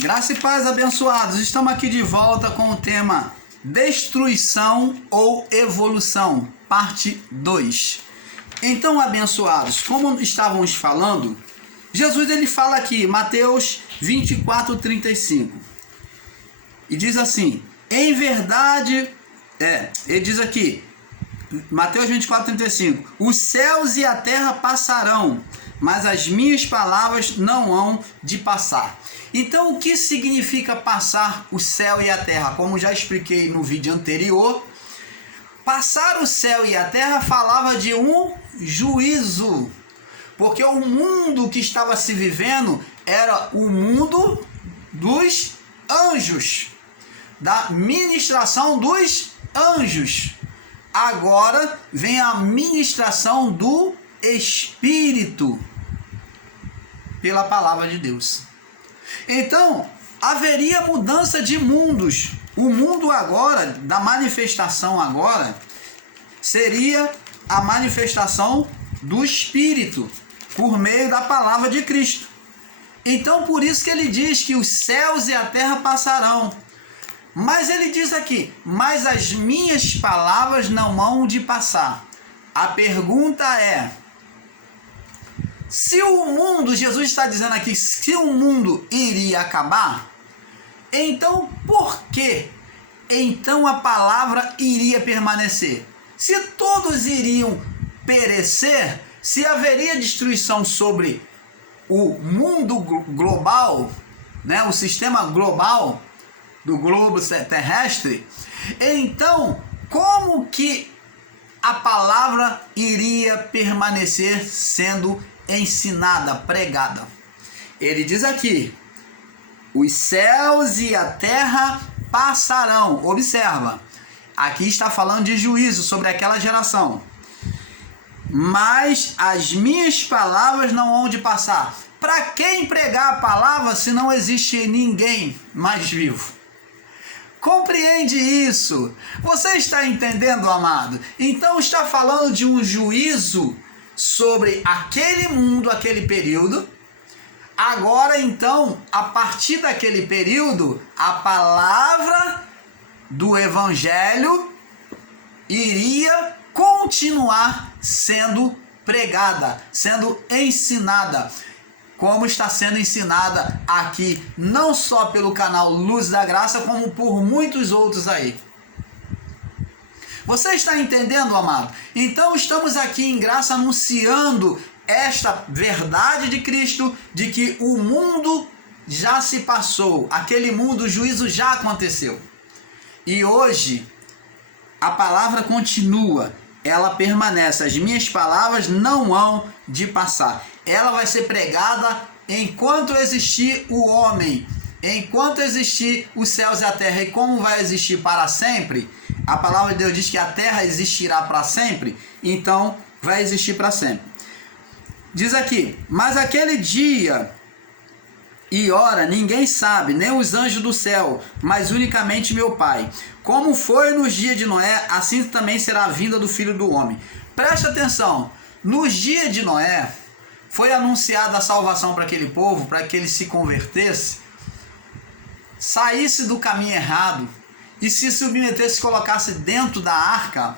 Graça e paz, abençoados. Estamos aqui de volta com o tema Destruição ou Evolução, parte 2. Então, abençoados, como estávamos falando, Jesus ele fala aqui, Mateus 24:35. E diz assim: em verdade, ele diz aqui, Mateus 24:35, os céus e a terra passarão, mas as minhas palavras não hão de passar. Então, o que significa passar o céu e a terra? Como já expliquei no vídeo anterior, passar o céu e a terra falava de um juízo, porque o mundo que estava se vivendo era o mundo dos anjos, da ministração dos anjos. Agora vem a ministração do Espírito pela palavra de Deus. Então, haveria mudança de mundos. O mundo agora, da manifestação agora, seria a manifestação do Espírito, por meio da palavra de Cristo. Então, por isso que ele diz que os céus e a terra passarão. Mas ele diz aqui, mas as minhas palavras não hão de passar. A pergunta é, se o mundo, Jesus está dizendo aqui, se o mundo iria acabar, então por que então a palavra iria permanecer? Se todos iriam perecer, se haveria destruição sobre o mundo global, né, o sistema global do globo terrestre, então como que a palavra iria permanecer sendo ensinada, pregada? Ele diz aqui, os céus e a terra passarão. Observa, aqui está falando de juízo sobre aquela geração. Mas as minhas palavras não hão de passar. Para quem pregar a palavra se não existe ninguém mais vivo? Compreende isso? Você está entendendo, amado? Então está falando de um juízo sobre aquele mundo, aquele período. Agora então, a partir daquele período, a palavra do Evangelho iria continuar sendo pregada, sendo ensinada, como está sendo ensinada aqui, não só pelo canal Luz da Graça, como por muitos outros aí. Você está entendendo, amado? Então estamos aqui em graça anunciando esta verdade de Cristo, de que o mundo já se passou, aquele mundo, o juízo já aconteceu. E hoje a palavra continua, ela permanece, as minhas palavras não hão de passar. Ela vai ser pregada enquanto existir o homem, enquanto existir os céus e a terra. E como vai existir para sempre? A palavra de Deus diz que a terra existirá para sempre, então vai existir para sempre. Diz aqui, mas aquele dia e hora ninguém sabe, nem os anjos do céu, mas unicamente meu Pai. Como foi nos dias de Noé, assim também será a vinda do Filho do Homem. Presta atenção, nos dias de Noé foi anunciada a salvação para aquele povo, para que ele se convertesse, saísse do caminho errado e se submetesse, se colocasse dentro da arca,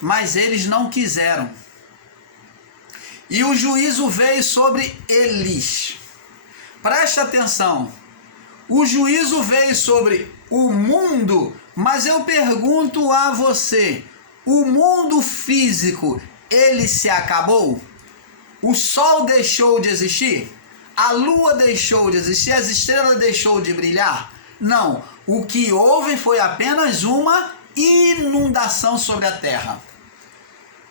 mas eles não quiseram. E o juízo veio sobre eles. Presta atenção, o juízo veio sobre o mundo, mas eu pergunto a você, o mundo físico, ele se acabou? O sol deixou de existir? A lua deixou de existir? As estrelas deixou de brilhar? Não, o que houve foi apenas uma inundação sobre a terra.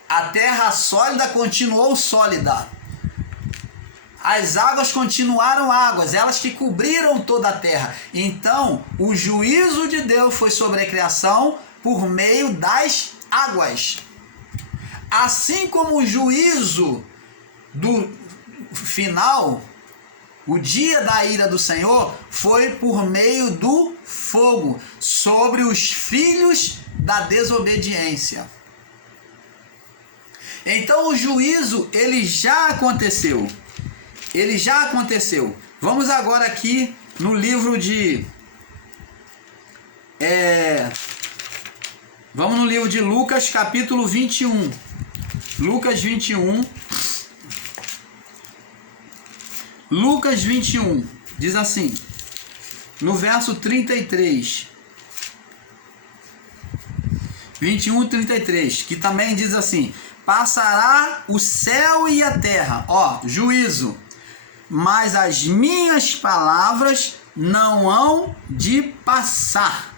A terra sólida continuou sólida. As águas continuaram águas, elas que cobriram toda a terra. Então, o juízo de Deus foi sobre a criação por meio das águas. Assim como o juízo do final, o dia da ira do Senhor, foi por meio do fogo sobre os filhos da desobediência. Então o juízo, ele já aconteceu. Ele já aconteceu. Vamos agora aqui no livro de... Vamos no livro de Lucas, capítulo 21. Lucas 21. Lucas 21, diz assim, no verso 33. 21, 33, que também diz assim: passará o céu e a terra, ó, juízo, mas as minhas palavras não hão de passar.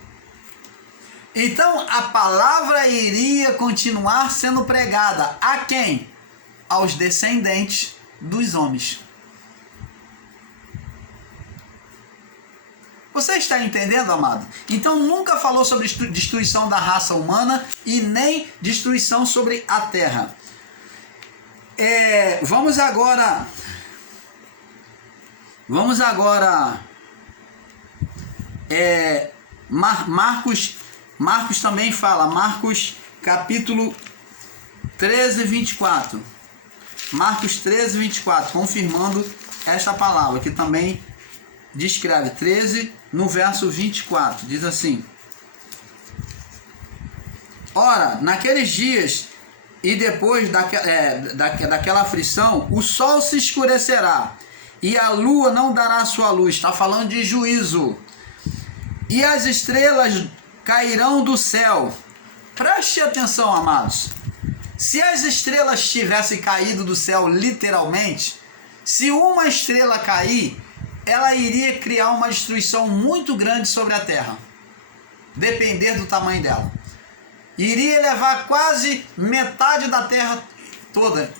Então a palavra iria continuar sendo pregada a quem? Aos descendentes dos homens. Você está entendendo, amado? Então nunca falou sobre destruição da raça humana e nem destruição sobre a terra. Vamos agora Marcos também fala, Marcos capítulo 13, 24. Marcos 13, 24, confirmando esta palavra, que também descreve 13, no verso 24, diz assim: ora, naqueles dias e depois daquela aflição, o sol se escurecerá e a lua não dará sua luz. Está falando de juízo. E as estrelas cairão do céu. Preste atenção, amados. Se as estrelas tivessem caído do céu literalmente, se uma estrela cair, ela iria criar uma destruição muito grande sobre a terra, depender do tamanho dela. Iria levar quase metade da terra toda.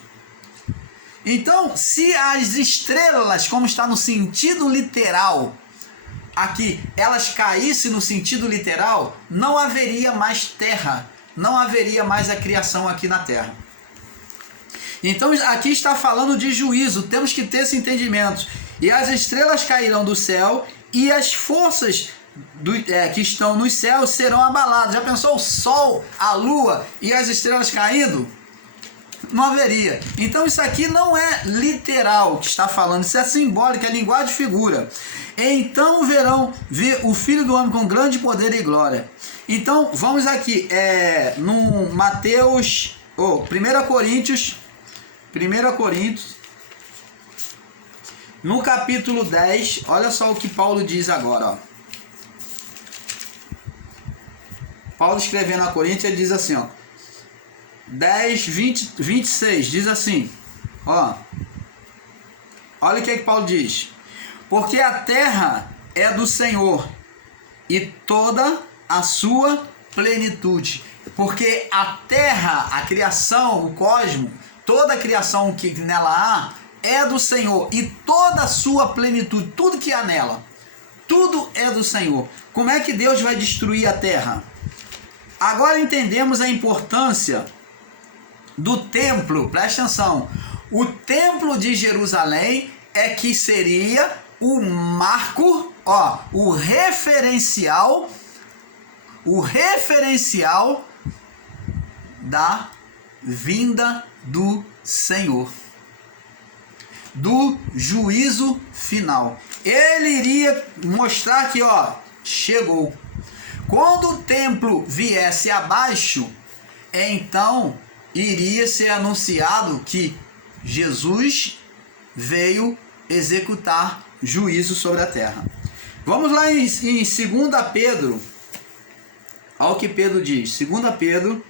Então, se as estrelas, como está no sentido literal, aqui, elas caíssem no sentido literal, não haveria mais terra, não haveria mais a criação aqui na terra. Então, aqui está falando de juízo, temos que ter esse entendimento. E as estrelas cairão do céu e as forças que estão nos céus serão abaladas. Já pensou o sol, a lua e as estrelas caindo? Não haveria. Então isso aqui não é literal que está falando, isso é simbólico, é linguagem de figura. Então ver o Filho do Homem com grande poder e glória. Então vamos aqui, no Mateus, 1 Coríntios, no capítulo 10, olha só o que Paulo diz agora, ó. Paulo escrevendo a Coríntios, ele diz assim, ó, 10, 26, diz assim, ó, olha o que Paulo diz: porque a terra é do Senhor e toda a sua plenitude. Porque a terra, a criação, o cosmos, toda a criação que nela há é do Senhor e toda a sua plenitude, tudo que há nela, tudo é do Senhor. Como é que Deus vai destruir a terra? Agora entendemos a importância do templo, presta atenção. O templo de Jerusalém é que seria o marco, o referencial da vinda do Senhor, do juízo final. Ele iria mostrar que, chegou. Quando o templo viesse abaixo, então iria ser anunciado que Jesus veio executar juízo sobre a terra. Vamos lá em 2 Pedro. Olha o que Pedro diz. 2 Pedro.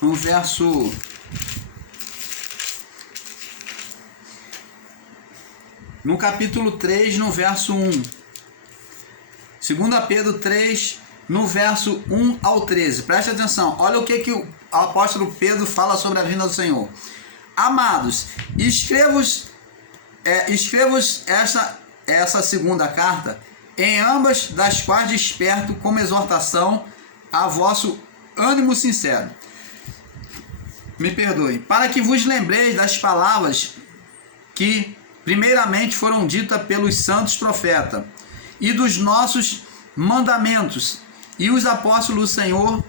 No verso... No capítulo 3, no verso 1. 2 Pedro 3, no verso 1 ao 13. Preste atenção. Olha o que o apóstolo Pedro fala sobre a vinda do Senhor. Amados, escrevo-vos essa segunda carta, em ambas das quais desperto como exortação a vosso ânimo sincero. Me perdoe. Para que vos lembreis das palavras que primeiramente foram ditas pelos santos profetas, e dos nossos mandamentos, e os apóstolos do Senhor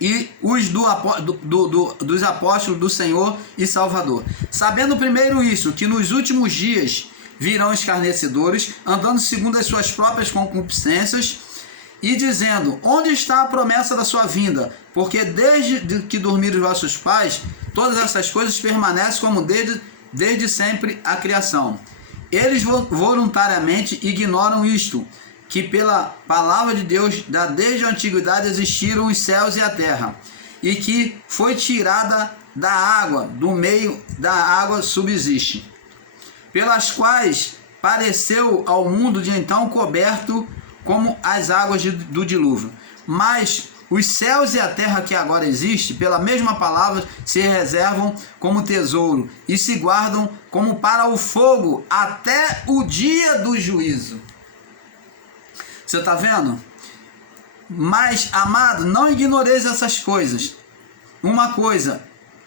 e os dos apóstolos do Senhor e Salvador. Sabendo primeiro isso, que nos últimos dias virão escarnecedores, andando segundo as suas próprias concupiscências, e dizendo: onde está a promessa da sua vinda? Porque desde que dormiram os vossos pais, todas essas coisas permanecem como desde sempre a criação. Eles voluntariamente ignoram isto, que pela palavra de Deus, desde a antiguidade existiram os céus e a terra, e que foi tirada da água, do meio da água subsiste, pelas quais pareceu ao mundo de então coberto como as águas do dilúvio. Mas os céus e a terra que agora existe, pela mesma palavra, se reservam como tesouro e se guardam como para o fogo até o dia do juízo. Você está vendo? Mas, amado, não ignoreis essas coisas. Uma coisa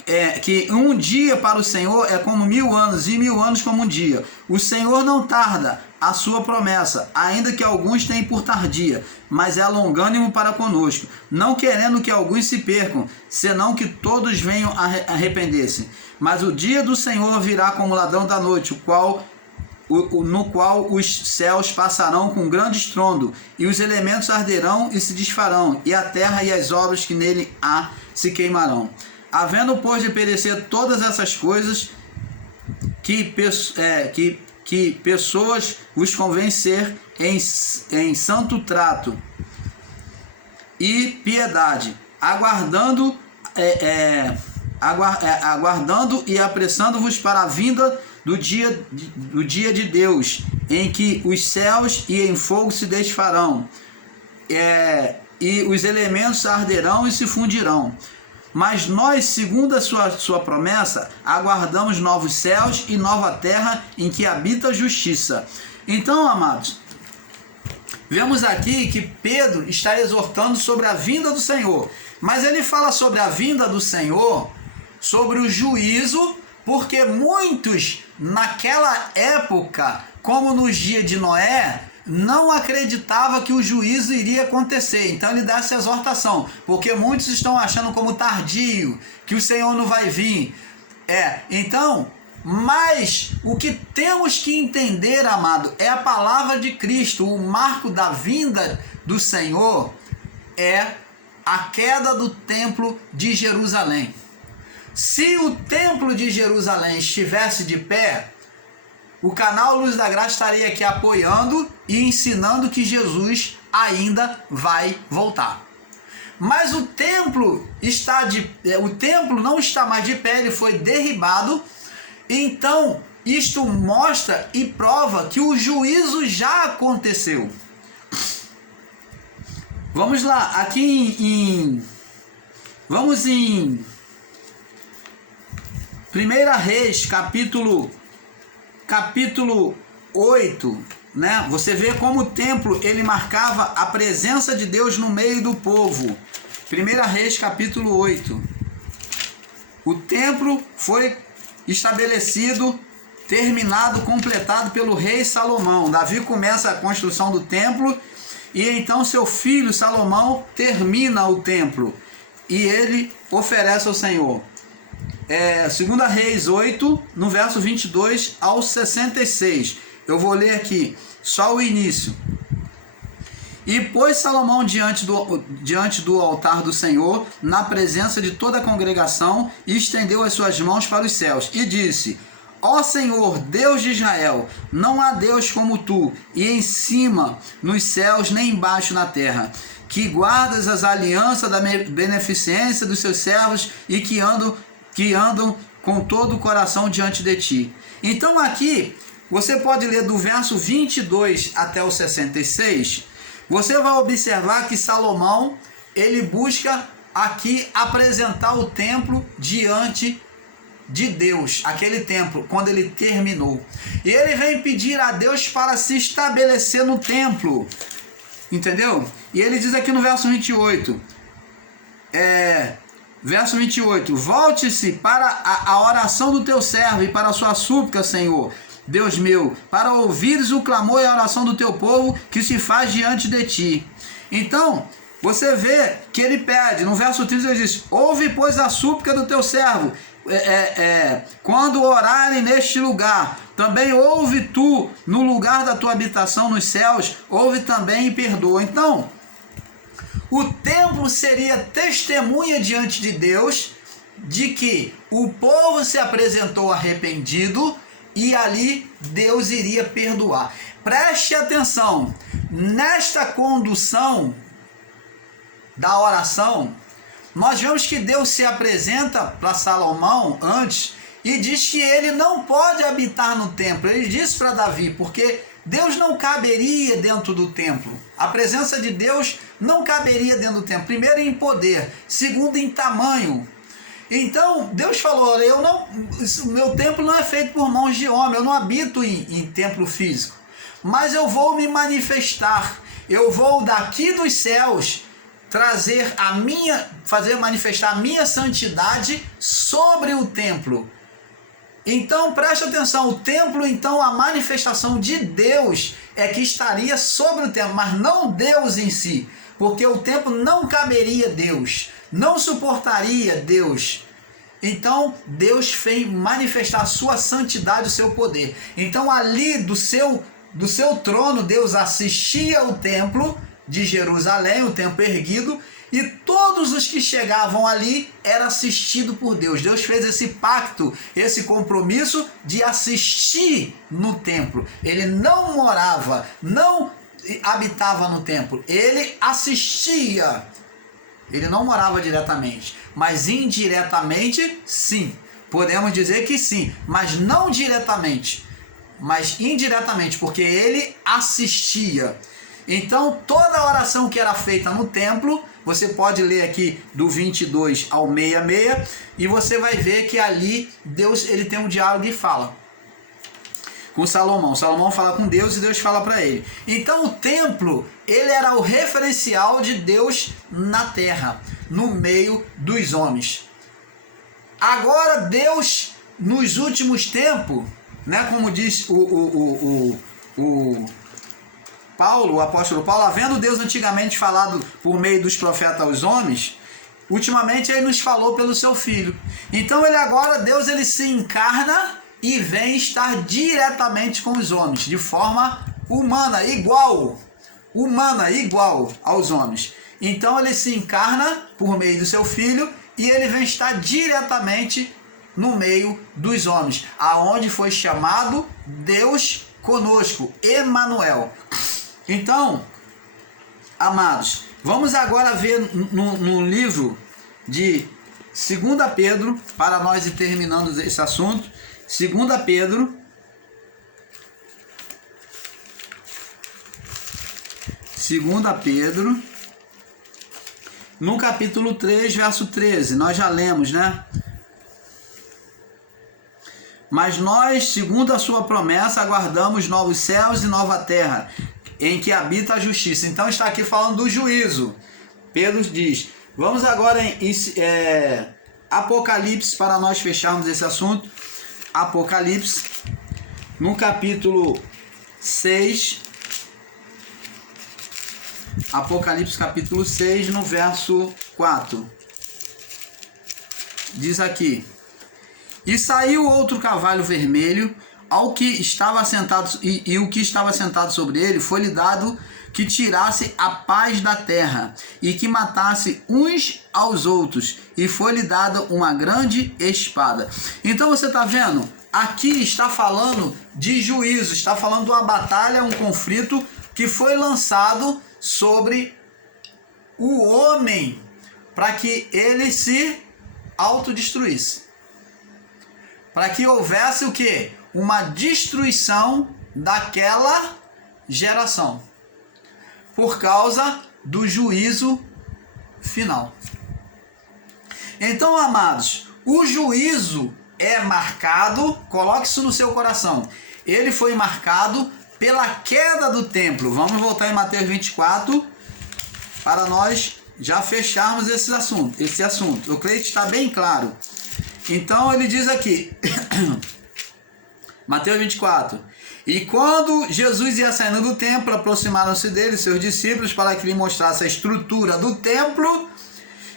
é que um dia para o Senhor é como 1000 anos, e 1000 anos como um dia. O Senhor não tarda a sua promessa, ainda que alguns tenham por tardia, mas é longânimo para conosco, não querendo que alguns se percam, senão que todos venham a arrepender-se. Mas o dia do Senhor virá como ladrão da noite, no qual os céus passarão com grande estrondo, e os elementos arderão e se desfarão, e a terra e as obras que nele há se queimarão. Havendo, pois, de perecer todas essas coisas, que pessoas vos convém ser em santo trato e piedade, aguardando e apressando-vos para a vinda do dia de Deus, em que os céus e em fogo se desfarão, e os elementos arderão e se fundirão. Mas nós, segundo a sua promessa, aguardamos novos céus e nova terra em que habita a justiça. Então, amados, vemos aqui que Pedro está exortando sobre a vinda do Senhor. Mas ele fala sobre a vinda do Senhor, sobre o juízo, porque muitos naquela época, como nos dias de Noé, não acreditava que o juízo iria acontecer. Então ele dá essa exortação, porque muitos estão achando como tardio, que o Senhor não vai vir. Então, mas o que temos que entender, amado, é a palavra de Cristo. O marco da vinda do Senhor é a queda do templo de Jerusalém. Se o templo de Jerusalém estivesse de pé, o canal Luz da Graça estaria aqui apoiando e ensinando que Jesus ainda vai voltar. Mas o templo não está mais de pé, ele foi derribado. Então, isto mostra e prova que o juízo já aconteceu. Vamos lá, aqui vamos em 1 Reis, capítulo 8, né? Você vê como o templo ele marcava a presença de Deus no meio do povo. 1 Reis, capítulo 8. O templo foi estabelecido, terminado, completado pelo rei Salomão. Davi começa a construção do templo e então seu filho Salomão termina o templo e ele oferece ao Senhor. 2 Reis 8, no verso 22 ao 66. Eu vou ler aqui só o início. E pôs Salomão diante do altar do Senhor, na presença de toda a congregação, e estendeu as suas mãos para os céus, e disse: Ó Senhor, Deus de Israel, não há Deus como tu, e em cima nos céus, nem embaixo na terra, que guardas as alianças da beneficência dos seus servos, e que andam com todo o coração diante de ti. Então aqui, você pode ler do verso 22 até o 66, você vai observar que Salomão, ele busca aqui apresentar o templo diante de Deus, aquele templo, quando ele terminou. E ele vem pedir a Deus para se estabelecer no templo, entendeu? E ele diz aqui no verso 28, verso 28, volte-se para a oração do teu servo e para a sua súplica, Senhor, Deus meu, para ouvires o clamor e a oração do teu povo que se faz diante de ti. Então, você vê que ele pede, no verso 30 ele diz: ouve, pois, a súplica do teu servo, quando orarem neste lugar, também ouve tu no lugar da tua habitação nos céus, ouve também e perdoa. Então, o templo seria testemunha diante de Deus de que o povo se apresentou arrependido e ali Deus iria perdoar. Preste atenção, nesta condução da oração, nós vemos que Deus se apresenta para Salomão antes e diz que ele não pode habitar no templo. Ele disse para Davi, porque Deus não caberia dentro do templo. A presença de Deus não caberia dentro do templo. Primeiro, em poder. Segundo, em tamanho. Então, Deus falou: o meu templo não é feito por mãos de homem. Eu não habito em templo físico. Mas eu vou me manifestar. Eu vou daqui dos céus fazer manifestar a minha santidade sobre o templo. Então preste atenção, o templo, então, a manifestação de Deus é que estaria sobre o templo, mas não Deus em si, porque o templo não caberia Deus, não suportaria Deus. Então Deus fez manifestar a sua santidade, o seu poder. Então ali do seu trono Deus assistia o templo de Jerusalém, o templo erguido, e todos os que chegavam ali eram assistidos por Deus. Deus fez esse pacto, esse compromisso de assistir no templo. Ele não morava, não habitava no templo, ele assistia. Ele não morava diretamente, mas indiretamente sim. Podemos dizer que sim, mas não diretamente, mas indiretamente, porque ele assistia. Então, toda a oração que era feita no templo, você pode ler aqui do 22 ao 66, e você vai ver que ali Deus, ele tem um diálogo e fala com Salomão. Salomão fala com Deus e Deus fala para ele. Então, o templo, ele era o referencial de Deus na terra, no meio dos homens. Agora, Deus, nos últimos tempos, né, como diz o apóstolo Paulo, havendo Deus antigamente falado por meio dos profetas aos homens, ultimamente ele nos falou pelo seu Filho. Então ele agora, Deus, ele se encarna e vem estar diretamente com os homens, de forma humana, igual aos homens. Então ele se encarna por meio do seu Filho e ele vem estar diretamente no meio dos homens, aonde foi chamado Deus conosco, Emanuel. Então, amados, vamos agora ver no livro de 2 Pedro, para nós ir terminando esse assunto. 2 Pedro, no capítulo 3, verso 13, nós já lemos, né? Mas nós, segundo a sua promessa, aguardamos novos céus e nova terra, em que habita a justiça. Então está aqui falando do juízo. Pedro diz, vamos agora em Apocalipse, para nós fecharmos esse assunto. Apocalipse, no capítulo 6, Apocalipse capítulo 6, no verso 4, diz aqui: e saiu outro cavalo vermelho, ao que estava sentado, e o que estava sentado sobre ele foi-lhe dado que tirasse a paz da terra e que matasse uns aos outros, e foi-lhe dada uma grande espada. Então você está vendo? Aqui está falando de juízo, está falando de uma batalha, um conflito que foi lançado sobre o homem para que ele se autodestruísse. Para que houvesse o quê? Uma destruição daquela geração, por causa do juízo final. Então, amados, o juízo é marcado, coloque isso no seu coração, ele foi marcado pela queda do templo. Vamos voltar em Mateus 24, para nós já fecharmos esse assunto. Eu creio que está bem claro. Então ele diz aqui, Mateus 24, E quando Jesus ia saindo do templo, aproximaram-se dele seus discípulos para que lhe mostrasse a estrutura do templo.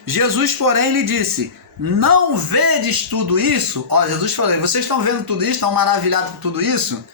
Jesus, porém, lhe disse: não vedes tudo isso? Ó, Jesus falou: vocês estão vendo tudo isso? Estão maravilhados com tudo isso?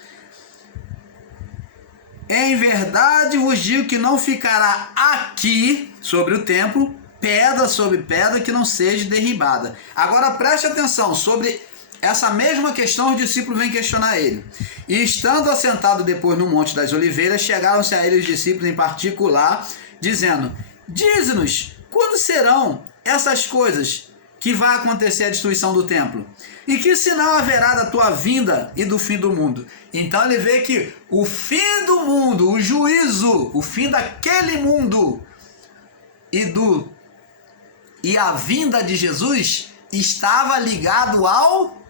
Em verdade vos digo que não ficará aqui sobre o templo pedra sobre pedra que não seja derribada. Agora preste atenção sobre essa mesma questão. Os discípulos vêm questionar ele. E estando assentado depois no Monte das Oliveiras, chegaram-se a ele os discípulos em particular, dizendo: dize-nos, quando serão essas coisas que vai acontecer a destruição do templo? E que sinal haverá da tua vinda e do fim do mundo? Então ele vê que o fim do mundo, o juízo, o fim daquele mundo e a vinda de Jesus estava ligado ao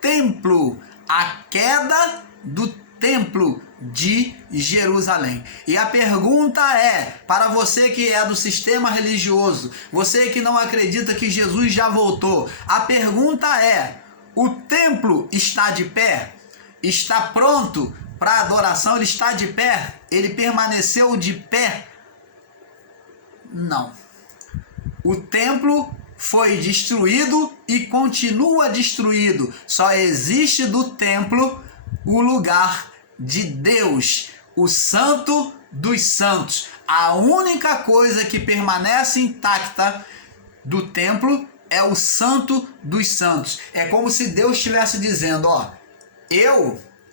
templo, a queda do templo de Jerusalém. E a pergunta é, para você que é do sistema religioso, você que não acredita que Jesus já voltou, a pergunta é: o templo está de pé? Está pronto para adoração? Ele está de pé? Ele permaneceu de pé? Não. O templo foi destruído e continua destruído. Só existe do templo o lugar de Deus, o Santo dos Santos. A única coisa que permanece intacta do templo é o Santo dos Santos. É como se Deus estivesse dizendo: ó,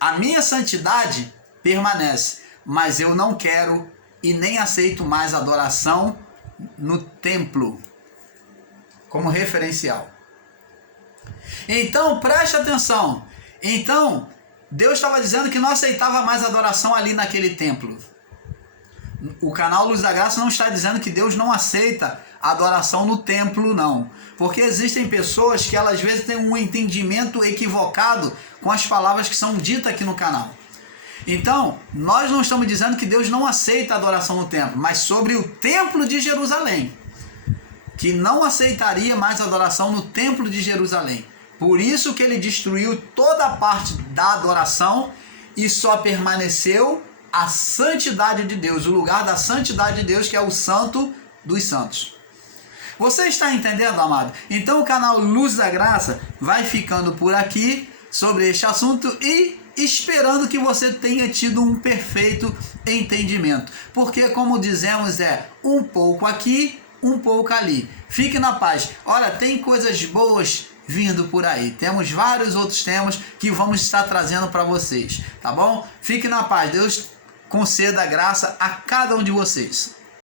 a minha santidade permanece, mas eu não quero e nem aceito mais adoração no templo como referencial. Então preste atenção. Então Deus estava dizendo que não aceitava mais adoração ali naquele templo. O canal Luz da Graça não está dizendo que Deus não aceita adoração no templo, não. Porque existem pessoas que elas às vezes têm um entendimento equivocado com as palavras que são ditas aqui no canal. Então, nós não estamos dizendo que Deus não aceita adoração no templo, mas sobre o templo de Jerusalém, que não aceitaria mais adoração no templo de Jerusalém. Por isso que ele destruiu toda a parte da adoração e só permaneceu a santidade de Deus, o lugar da santidade de Deus, que é o Santo dos Santos. Você está entendendo, amado? Então o canal Luz da Graça vai ficando por aqui sobre este assunto e esperando que você tenha tido um perfeito entendimento. Porque, como dizemos, é um pouco aqui, um pouco ali. Fique na paz. Olha, tem coisas boas vindo por aí. Temos vários outros temas que vamos estar trazendo para vocês, tá bom? Fique na paz. Deus conceda graça a cada um de vocês.